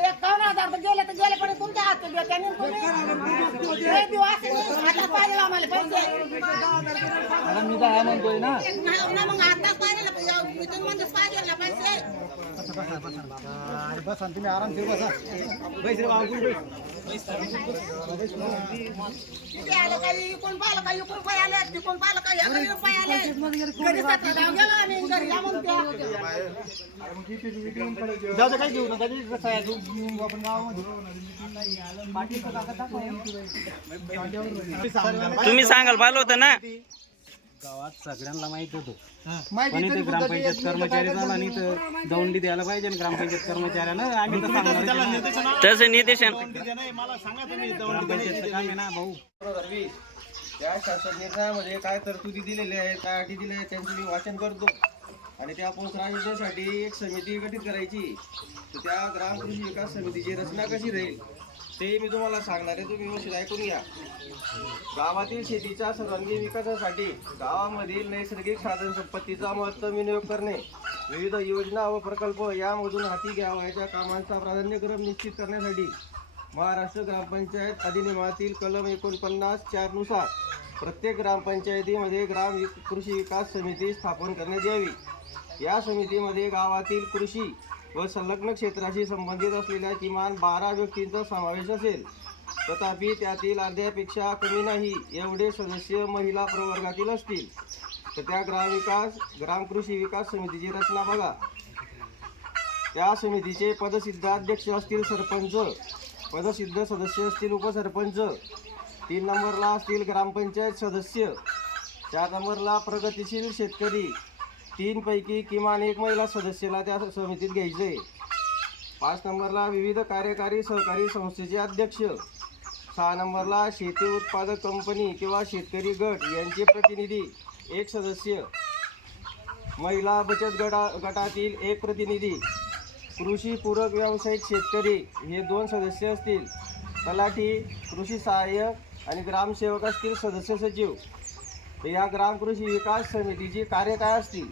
एकावन्न हजार गेले तर गेले पण तुमच्या हात पाहिजे आम्हाला पैसे मी काय म्हणतोय ना ना मग आताच पाहिजे ना पैसे. इथून अरे बसा तुम्ही आरामशीर बसा बैस रे बाबा कुठे बैस आलं काही इकडून पाहिलं काही इकडून पाय आले तिकडून पाहिलं काही इकडून पाय आले घरी गेलो आम्ही घरी या म्हणतो जाऊ दे घेऊ नका कसं आहे तू आपण गावामध्ये तुम्ही सांगाल पाहिलं होतं ना? गावात सगळ्यांना माहीत होतं. पण इथे ग्रामपंचायत ते कर्मचारी झाला आणि इथं दौंडी द्यायला पाहिजे आणि ग्रामपंचायत कर्मचाऱ्यानं आम्ही तर सांगणार तसं निदेशन ग्रामपंचायतचं काम आहे ना भाऊ. त्या शासन निर्णयामध्ये काय तरतुदी दिलेल्या आहेत काय अटी दिल्या आहेत त्यांचं मी वाचन करतो. आणि त्या पोषणासाठी एक समिती गठीत करायची. तर त्या ग्राम कृषी विकास समितीची रचना कशी राहील? ते मी तुम्हाला सांगणार आहे तुम्ही व्यवस्थित ऐकून घ्या. गावातील शेतीच्या सर्वांगीण विकासासाठी गावामधील नैसर्गिक साधन संपत्तीचा महत्तम विनियोग करणे विविध योजना व प्रकल्प यामधून हाती घ्यावयाच्या कामांचा प्राधान्यक्रम निश्चित करण्यासाठी महाराष्ट्र ग्रामपंचायत अधिनियमातील कलम एकोणपन्नास चारनुसार प्रत्येक ग्रामपंचायतीमध्ये ग्राम कृषी विकास समिती स्थापन करण्यात यावी. या समितीमध्ये गावातील कृषी व संलग्न क्षेत्राशी संबंधित असलेल्या किमान बारा व्यक्तींचा समावेश असेल. तथापि त्यातील अर्ध्यापेक्षा कमी नाही एवढे सदस्य महिला प्रवर्गातील असतील. तर त्या ग्रामविकास ग्राम कृषी विकास समितीची रचना बघा. त्या समितीचे पदसिद्धाध्यक्ष असतील सरपंच पदसिद्ध सदस्य असतील उपसरपंच तीन नंबरला असतील ग्रामपंचायत सदस्य चार नंबरला प्रगतिशील शेतकरी तीन पैकी किमान एक महिला सदस्याला त्या समितीत घ्यायचे पाच नंबरला विविध कार्यकारी सहकारी संस्थेचे अध्यक्ष. सहा नंबरला शेती उत्पादक कंपनी किंवा शेतकरी गट यांचे प्रतिनिधी एक सदस्य. महिला बचत गटा गटातील एक प्रतिनिधी. कृषी पूरक व्यावसायिक शेतकरी हे दोन सदस्य असतील. तलाठी कृषी सहाय्यक आणि ग्रामसेवक असतील सदस्य सचिव. या ग्राम कृषी विकास समितीची कार्य काय असतील?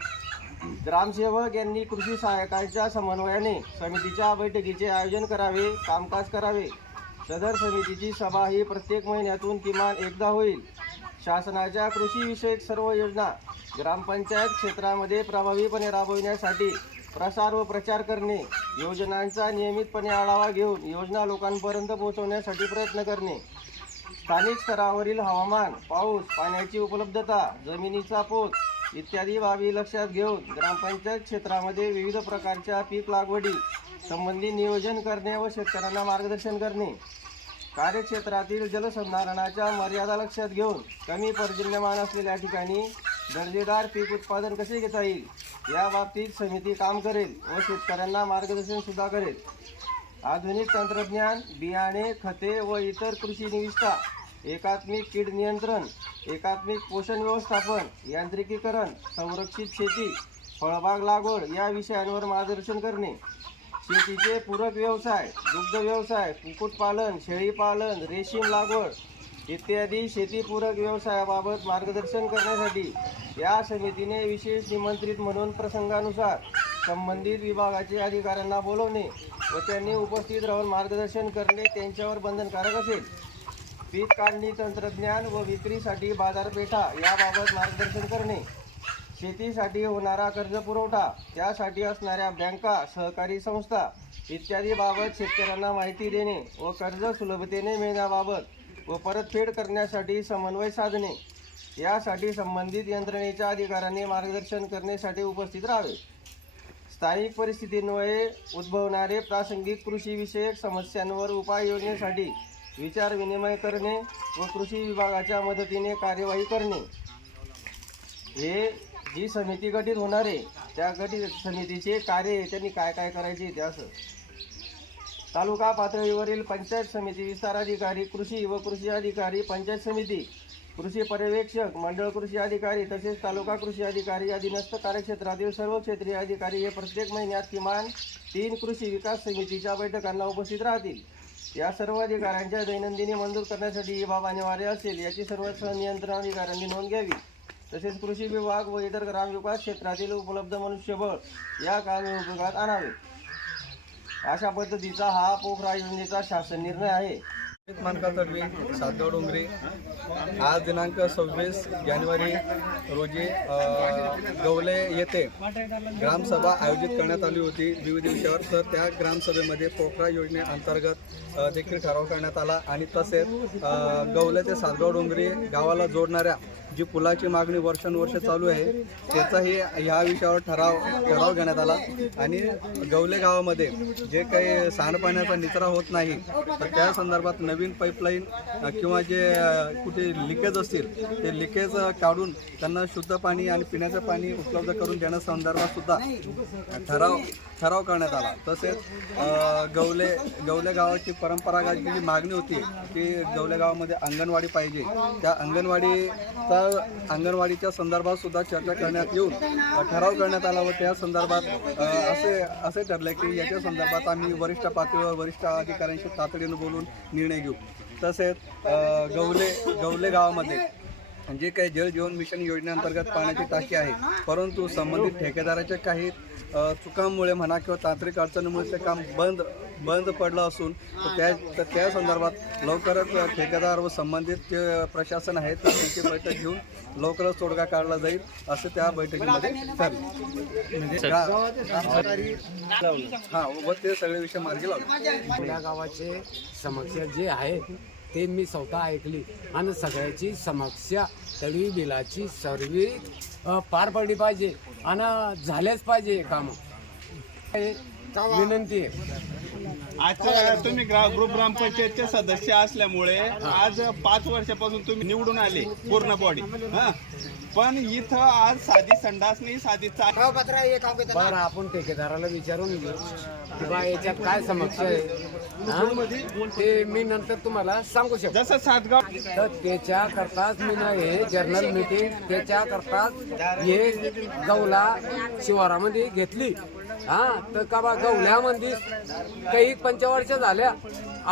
ग्रामसेवक यांनी कृषी सहायकांच्या समन्वयाने समितीच्या बैठकीचे आयोजन करावे कामकाज करावे. सदर समितीची सभा ही प्रत्येक महिन्यातून किमान एकदा होईल. शासनाच्या कृषीविषयक सर्व योजना ग्रामपंचायत क्षेत्रामध्ये प्रभावीपणे राबविण्यासाठी प्रसार व प्रचार करणे योजनांचा नियमितपणे आढावा घेऊन योजना लोकांपर्यंत पोहोचवण्यासाठी प्रयत्न करणे. स्थानिक स्तरावरील हवामान पाऊस पाण्याची उपलब्धता जमिनीचा पोत इत्यादी बाबी लक्षात घेऊन ग्रामपंचायत क्षेत्रामध्ये विविध प्रकारच्या पीक लागवडी संबंधी नियोजन करणे व शेतकऱ्यांना मार्गदर्शन करणे. कार्यक्षेत्रातील जलसंधारणाच्या मर्यादा लक्षात घेऊन कमी पर्जन्यमान असलेल्या ठिकाणी दर्जेदार पीक उत्पादन कसे घेता येईल? या बाबतीत समिती काम करेल व शेतकऱ्यांना मार्गदर्शन सुद्धा करेल. आधुनिक तंत्रज्ञान बियाणे खते व इतर कृषी निविष्ठा एकात्मिक कीड नियंत्रण एकात्मिक पोषण व्यवस्थापन यांत्रिकीकरण संरक्षित शेती फळबाग लागवड या विषयांवर मार्गदर्शन करणे. शेतीचे पूरक व्यवसाय दुग्ध व्यवसाय कुक्कुटपालन शेळीपालन रेशीम लागवड इत्यादी शेतीपूरक व्यवसायाबाबत मार्गदर्शन करण्यासाठी या समितीने विशेष निमंत्रित म्हणून प्रसंगानुसार संबंधित विभागाचे अधिकाऱ्यांना बोलवणे व त्यांनी उपस्थित राहून मार्गदर्शन करणे त्यांच्यावर बंधनकारक असेल. पीक काढणी तंत्रज्ञान व विक्रीसाठी बाजारपेठा याबाबत मार्गदर्शन करणे. शेतीसाठी होणारा कर्ज पुरवठा त्यासाठी असणाऱ्या बँका सहकारी संस्था इत्यादी बाबत शेतकऱ्यांना माहिती देणे व कर्ज सुलभतेने मिळण्याबाबत व परतफेड करण्यासाठी समन्वय साधणे. यासाठी संबंधित यंत्रणेच्या अधिकाऱ्यांनी मार्गदर्शन करण्यासाठी उपस्थित राहावे. स्थानिक परिस्थितीन्वये उद्भवणारे प्रासंगिक कृषीविषयक समस्यांवर उपाय योजनेसाठी विचार विनिमय करणे व कृषी विभागाच्या मदतीने कार्यवाही करणे. हे जी समिती गठीत होणार आहे त्या गठीत समितीचे कार्य त्यांनी काय काय करायचे ते असं. तालुका पातळीवरील पंचायत समिती विस्तार अधिकारी कृषी व कृषी अधिकारी पंचायत समिती कृषी पर्यवेक्षक मंडळ कृषी अधिकारी तसेच तालुका कृषी अधिकारी अधीनस्थ कार्यक्षेत्रातील सर्व क्षेत्रीय अधिकारी हे प्रत्येक महिन्यात किमान तीन कृषी विकास समितीच्या बैठकांना उपस्थित राहतील. या सर्व अधिकाऱ्यांच्या दैनंदिनी मंजूर करण्यासाठी ही बाब अनिवार्य असेल याची सर्व नियंत्रण अधिकाऱ्यांनी नोंद घ्यावी. तसेच कृषी विभाग व इतर ग्रामविकास क्षेत्रातील उपलब्ध मनुष्यबळ या कामी उपयोगात आणावे. अशा पद्धतीचा हा पोखरा योजनेचा शासन निर्णय आहे. मानका तडवी सातगाव डोंगरी आज दिनांक सव्वीस जानेवारी रोजी गवले येथे ग्रामसभा आयोजित करण्यात आली होती. विविध विषयावर तर त्या ग्रामसभेमध्ये पोखरा योजनेअंतर्गत देखील ठराव करण्यात आला आणि तसेच गवले ते सातगाव डोंगरी गावाला जोडणाऱ्या जी पुलाची मागणी वर्षानुवर्ष चालू आहे त्याचाही ह्या विषयावर ठराव ठराव घेण्यात आला. आणि गवले गावामध्ये जे काही सांडपाण्याचा निचरा होत नाही तर त्या संदर्भात नवीन पाईपलाईन किंवा जे कुठे लिकेज असतील ते लिकेज काढून त्यांना शुद्ध पाणी आणि पिण्याचं पाणी उपलब्ध करून देण्यासंदर्भात सुद्धा ठराव ठराव करण्यात आला. तसेच गवले गवले गावाची परंपरागत जी मागणी होती की गवले गावामध्ये अंगणवाडी पाहिजे. त्या अंगणवाडीचा अंगणवाडीच्या संदर्भात सुद्धा चर्चा करण्यात येऊन ठराव करण्यात आला व त्या संदर्भात असे असे ठरले की याच्या संदर्भात आम्ही वरिष्ठ पातळीवर वरिष्ठ अधिकाऱ्यांशी तातडीनं बोलून निर्णय घेऊ. तसेच गवले गवले गावामध्ये जे काही जल जीवन मिशन योजनेअंतर्गत पाण्याची टाकी आहे परंतु संबंधित ठेकेदाराच्या काही चुकांमुळे म्हणा किंवा तांत्रिक अडचणीमुळे ते काम बंद बंद पडलं असून तर त्या तर त्या संदर्भात लवकरच ठेकेदार व संबंधित जे प्रशासन आहे तर त्यांची बैठक घेऊन लवकरच तोडगा काढला जाईल असं त्या बैठकीमध्ये ठरलं. म्हणजे हा व ते सगळे विषय मार्गी लावले. आपल्या गावाचे समस्या जे आहे ते मी स्वतः ऐकली. आणि सगळ्याची समस्या तळी बिलाची सर्व पार पडली पाहिजे आणि झालेच पाहिजे काम. विनंती आहे. आज तुम्ही ग्रा ग्रुप ग्रामपंचायतचे सदस्य असल्यामुळे आज पाच वर्षापासून तुम्ही निवडून आले पूर्ण बॉडी हा? पण इथं आज साधी संडास नाही साधी चा बरं आपण ठेकेदाराला विचारून घेऊ. की बा याच्यात काय समस्या आहे? हा? ते मी नंतर तुम्हाला सांगू शकतो. जसं सातगाव तर त्याच्या करताच मी ना हे जर्नल मीटिंग त्याच्या करताच हे गवला शिवारामध्ये घेतली. हा तर का बा गवल्यामध्ये काही पंचवर्ष झाल्या.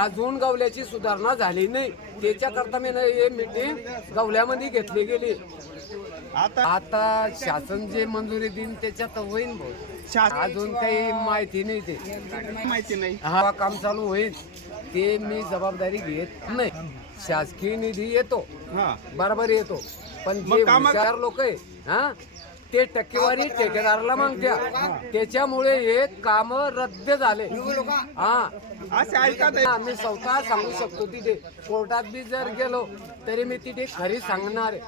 अजून गवल्याची सुधारणा झाली नाही. त्याच्या करता मी हे मीटिंग गवल्यामध्ये घेतली गेली. आता आता शासन जे मंजुरी देईन त्याच्यात होईन अजून काही माहिती नाही ते. माहिती नाही. हा काम चालू होईल. ते मी जबाबदारी घेत नाही. शासकीय निधी येतो. बरोबर येतो. पण जे हुशार लोक आहे हा ते टक्केवारी ठेकेदाराला मागत्या. त्याच्यामुळे हे काम रद्द झाले. हा. असे ऐका ताई. मी स्वतः सांगू शकतो तिथे. कोर्टात बी जर गेलो तरी मी तिथे खरी सांगणार आहे.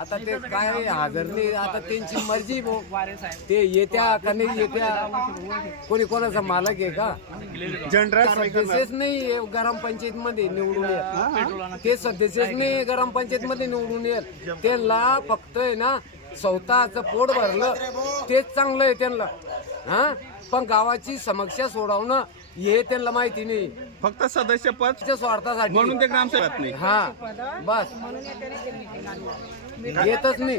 आता ते काय हजर नाही. आता त्यांची मर्जी भाऊ ते येत्या का नाही येत्या? कोणी कोणाचा मालक आहे का? जनरल सदस्यच नाही ग्रामपंचायत मध्ये निवडून येत. ते सदस्यच नाही ग्रामपंचायत मध्ये निवडून येत. त्यांना फक्त आहे ना स्वतःच पोट भरलं. तेच चांगलं आहे त्यांना. हा? पण गावाची समस्या सोडवणं हे त्यांना माहिती नाही. फक्त सदस्य पद त्याच्या स्वार्थासाठी. म्हणून ते ग्रामसेवक नाही. हा बस. येतच नाही.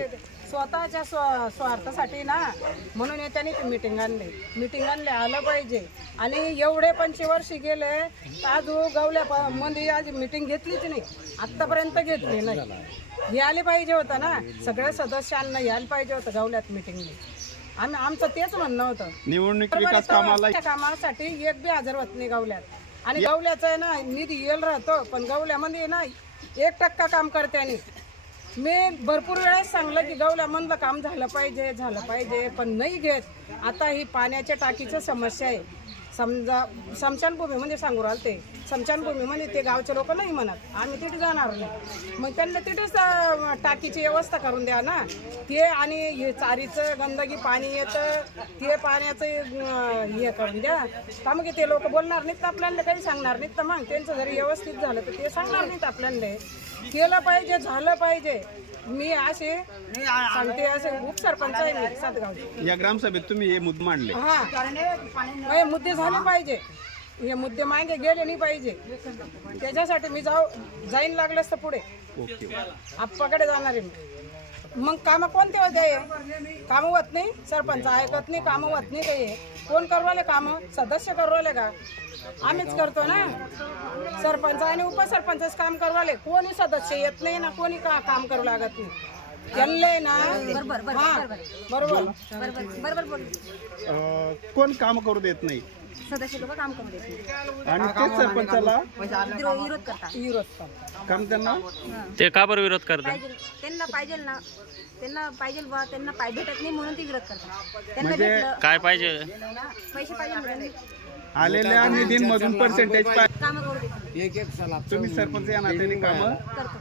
स्वतःच्या स्व- स्वार्थासाठी ना म्हणून हे त्यांनी मिटिंग आणले. मिटिंग आणले आलं पाहिजे. आणि एवढे पंचवर्षी गेले तर आज गवल्या प- मध्ये आज मिटिंग घेतलीच नाही. आत्तापर्यंत घेतली नाही. हे आले पाहिजे होतं ना. सगळ्या सदस्यांना यायला पाहिजे होतं गवल्यात मिटिंगने आम्ही आमचं तेच म्हणणं होतं. निवडणूक विकास कामाला त्या कामासाठी एक बी हजर होत नाही गवल्यात. आणि गवल्याचं आहे ना निधी येल राहतो पण गवल्यामध्ये ना एक टक्का काम करते आणि. मी भरपूर वेळेस सांगलं की गवल्यामधलं काम झालं पाहिजे झालं पाहिजे पण नाही घेत. आता ही पाण्याच्या टाकीची समस्या आहे. समजा समशानभूमी म्हणजे सांगू राहिले ते. समशानभूमी म्हणजे ते गावचे लोक नाही म्हणत. आम्ही तिथे जाणार नाही. मग त्यांना तिथेच टाकीची व्यवस्था करून द्या ना. ते आणि हे चारीचं गंदगी पाणी येतं. ते पाण्याचं हे करून द्या. का मग ते लोक बोलणार नाहीत तर आपल्याला? काही सांगणार नाहीत तर मग? त्यांचं जरी व्यवस्थित झालं तर ते सांगणार नाहीत आपल्याला. केलं पाहिजे झालं पाहिजे. मी असे सांगते असे उपसरपंच आहे मी सातगावचे. या ग्रामसभेत तुम्ही हे मुद्दे मांडले. हा. हे मुद्दे झाले पाहिजे. हे मुद्दे मागे गेले नाही पाहिजे. त्याच्यासाठी मी जाऊ जाईन लागलंच तर पुढे. आप्पाकडे जाणार आहे मी. मग कामं कोणते होते कामं होत नाही? सरपंच ऐकत नाही कामं होत नाही काही. कोण करवाले काम? सदस्य करवाले का? आम्हीच करतो ना. सरपंच आणि उपसरपंचच काम करवाले. कोणी सदस्य येत नाही ना कोणी का काम करू लागत नाही? त्यांना ना? बरोबर अं, कोण काम करू देत नाही? सदस्य लोक काम करू देत आणि तेच सरपंचाला नाही विरोध करतात. विरोध करतात. काम त्यांना? ते का बरं विरोध करतात? पाहिजे त्यांना पाहिजे ना त्यांना पाहिजे बा त्यांना पाय भेटत नाही म्हणून ते विरोध करतात. त्यांना म्हणजे भेटलं काय पाहिजे? पैसे पाहिजे म्हणून आलेल्या निधींमधून पर्सेंटेज कामं करू देत नाही. एक एक सलाब तुम्ही सरपंच या नात्याने कामं करतो.